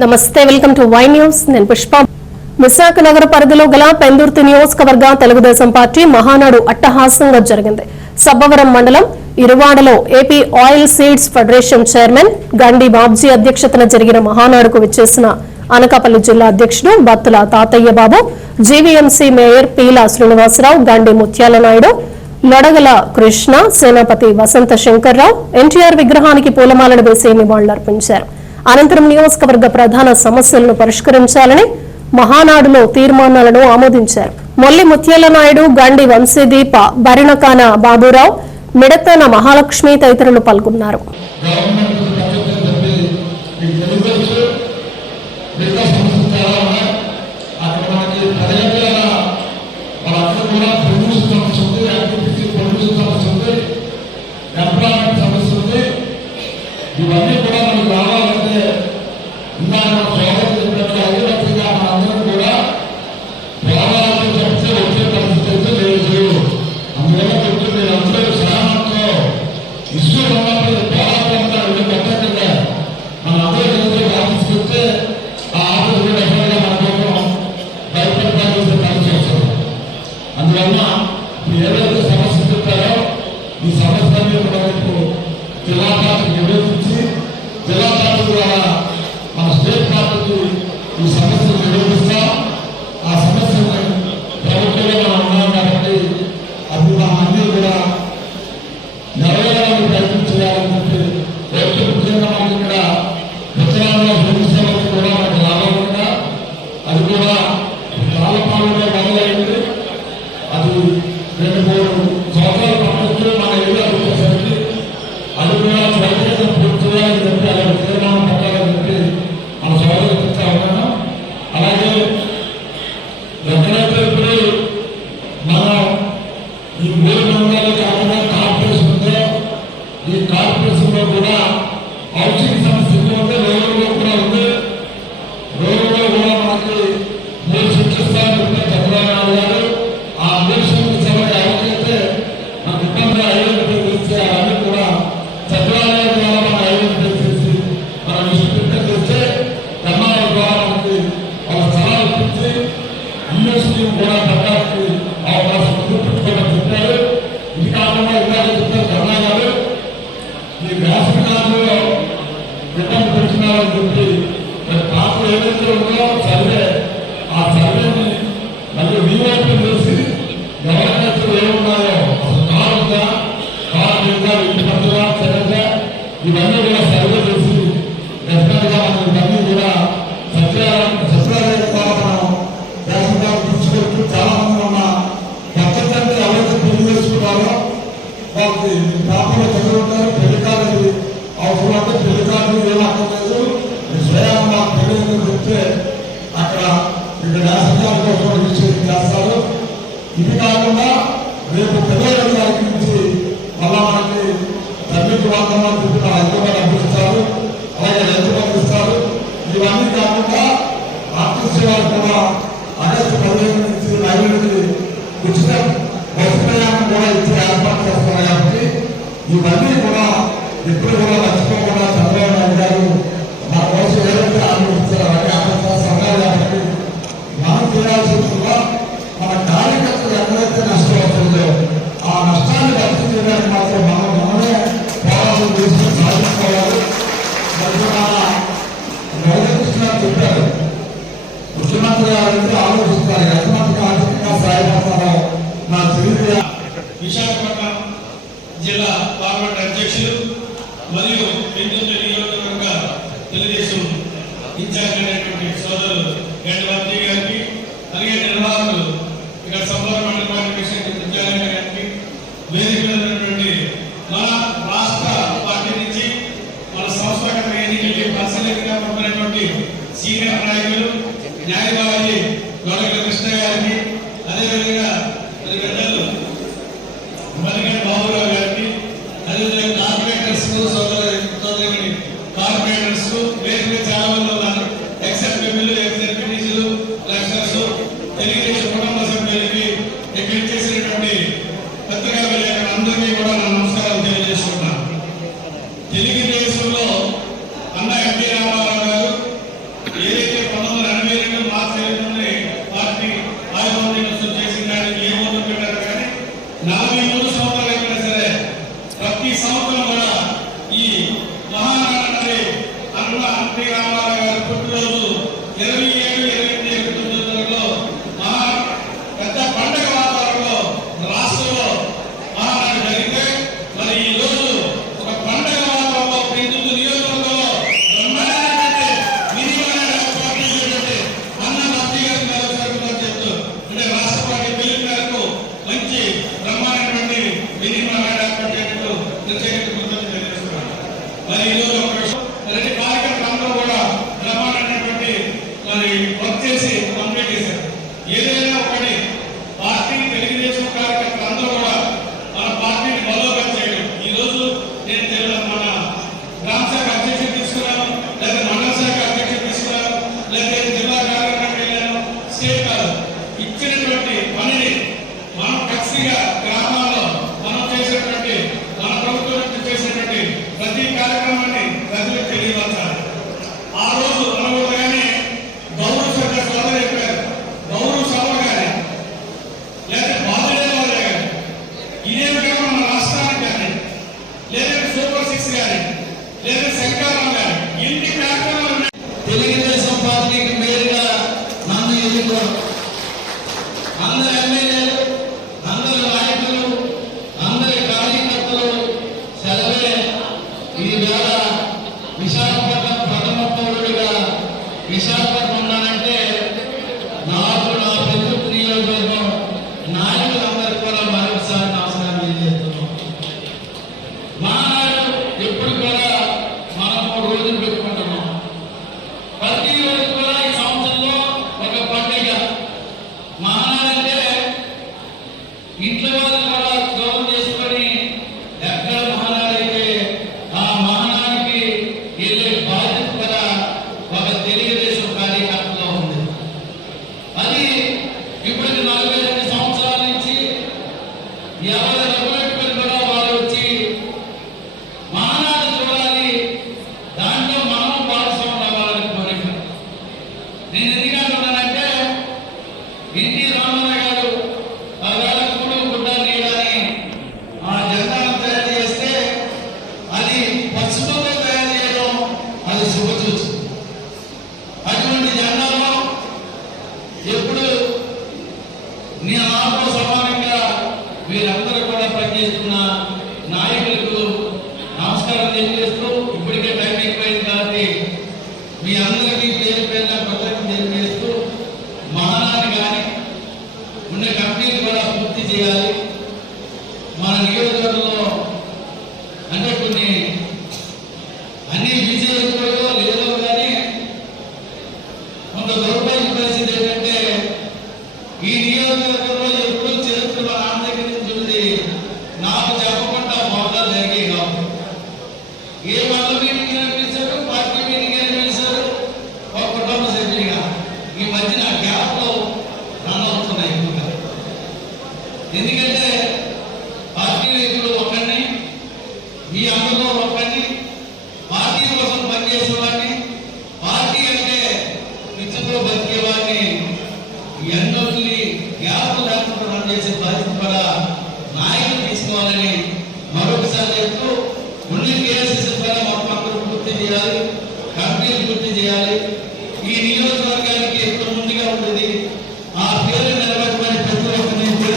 నమస్తే welcome to Y news. నేను పుష్ప. విశాఖ నగర పరిధిలో గల పెందుర్తి నియోజకవర్గ తెలుగుదేశం పార్టీ మహానాడు అట్టహాసంగా జరిగింది. సబ్బవరం మండలం ఇరువాడలో AP oil seeds federation chairman Gandi Babji అధ్యక్షతన జరిగిన మహానాడుకు విచ్చేసిన అనకాపల్లి జిల్లా అధ్యక్షుడు బత్తుల తాతయ్య బాబు జీవీఎంసీ మేయర్ పీలా శ్రీనివాసరావు గండి ముత్యాల నాయుడు లొడగల కృష్ణ సేనాపతి వసంత శంకర్రావు ఎన్టీఆర్ విగ్రహానికి పూలమాలను వేసి నివాళులర్పించారు. అనంతరం నియోజకవర్గ ప్రధాన సమస్యలను పరిష్కరించాలని మహానాడులో తీర్మానాలను ఆమోదించారు. మొల్లి ముత్యాల నాయుడు గండి వంశీదీప బరిణకాన బాబురావు మిడతన మహాలక్ష్మి తదితరులు పాల్గొన్నారు. అక్కడ మనకి వాళ్ళందరూ కూడా ప్రభుత్వం Thank you. యూనివర్సిటీలు కూడా పెట్టడానికి అవకాశం గుర్తుపెట్టుకోవడం చెప్పారు. ఇది కాకుండా ఇలాగే చెప్తారు కన్నా గారు ఈ వేసవి కాలంలో ఇబ్బంది పెట్టినారని చెప్పి పాత్ర ఏదైతే ఉందో చదివే కాకుండా చదువుతారు పెళ్ళి కాలేదు అవసరం అంటే పెళ్ళి కాదు ఏమక్కర్లేదు స్వయం నాకు పెళ్ళి చెప్తే అక్కడ ఇక్కడ నేషనల్ కోసం చేస్తారు ఇది కాకుండా రేపు పిల్లల గారికి మనకి తల్లికి వాతావరణం చెప్పిన అనిపిస్తారు అలాగే రైతు పంపిస్తారు ఇవన్నీ కాకుండా ఆర్టీసీ వారికి Amém? ನಾವು ಈ ಮೂರು ಸಂವತ್ಸರ ಕಳಿಸಿದರೆ ಪ್ರತಿ ಸಂವತ್ಸರ ಈ ಮಹಾನಾಟದಲ್ಲಿ ಅಲ್ಲ ಹಂಪಿ ರಾಮರಾವ್ ಕೊಟ್ಟಿರೋದು ಎರಡು Hallelujah. అందరు ఎమ్మెల్యేలు శుభచూచి అటువంటి జెండాలో ఎప్పుడు నీ నాతో సమానంగా వీరందరూ కూడా పనిచేస్తున్న నాయకులకు నమస్కారం తెలియజేస్తూ ఇప్పటికే టైం ఎక్కువైంది కాబట్టి మీ అందరూ ఎందుకంటే పార్టీ రైతులు ఒక్కడిని మీ అందరిలో ఒక్కడిని పార్టీ కోసం పనిచేసేవాడిని పార్టీ అంటే నిత్యంలో బతికేవాడిని ఎండల్ని గ్యాప్ లేకుండా పనిచేసే బాధ్యత కూడా నాయకులు తీసుకోవాలని మరొకసారి చెప్తూ ఉండి కేసీసీ పైన మొత్తం పూర్తి చేయాలి కమిటీలు పూర్తి చేయాలి. ఈ నియోజకవర్గ